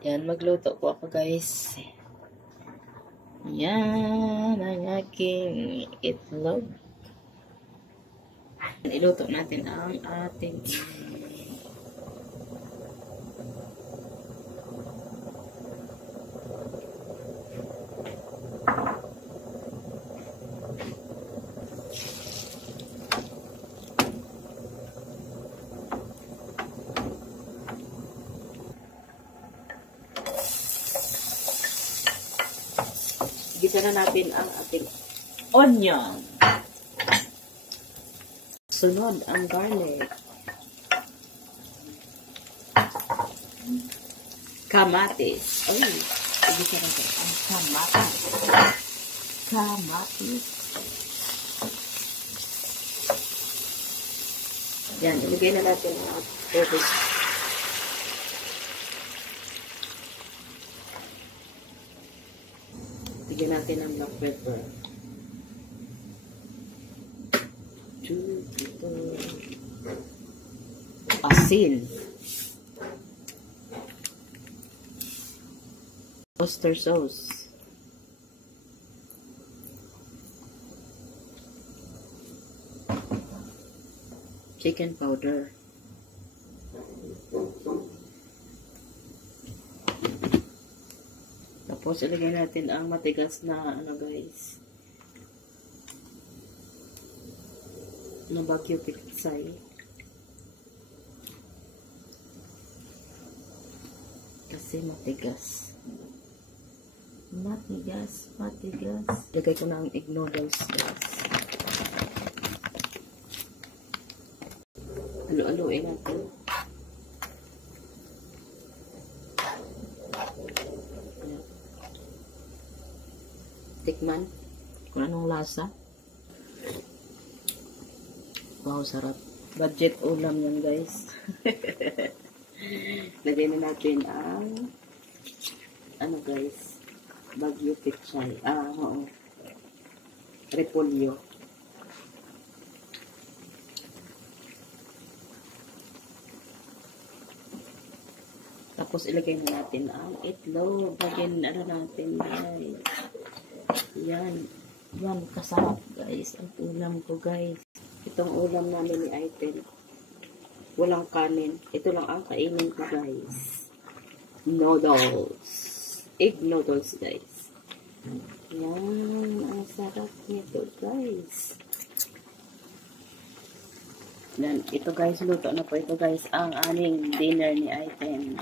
Yan, magluto po ako guys. Yan ang aking itlog. Iluto natin ang ating gisa na natin ang ating onion. Sunod ang garlic. Kamatis. Ay, gisa natin ang kamatis. Kamatis. Yan, ilagay na natin ang tubig. Bigyan natin ng black pepper. Asin. Oyster sauce. Chicken powder. Tapos, ilagay natin ang matigas na, guys, na Baguio Pitsay. Kasi matigas. Matigas. Ilagay ko na ang egg noodles, guys. Halo-haloin natin. Tikman kung anong lasa. Wow, sarap. Budget ulam yan, guys. Lagay na natin ang guys, Baguio Pitsay. Oo. Repolyo. Tapos ilagay na natin ang itlog. Lagyan natin, guys. Yan. Yan, kasarap, guys. Ang ulam ko, guys. Itong ulam namin ni Aiten. Walang kanin. Ito lang ang kainin ko, guys. Noodles. Egg noodles, guys. Yan. Ang sarap nito, guys. Yan. Ito, guys. Luto na po ito, guys. Ang aming dinner ni Aiten.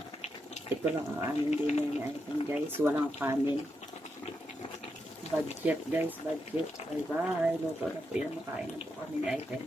Ito lang ang aming dinner ni Aiten, guys. Walang kanin. Budget, guys. Budget. Bye-bye. Luto na po yan. Makain na po kami ni Aiten.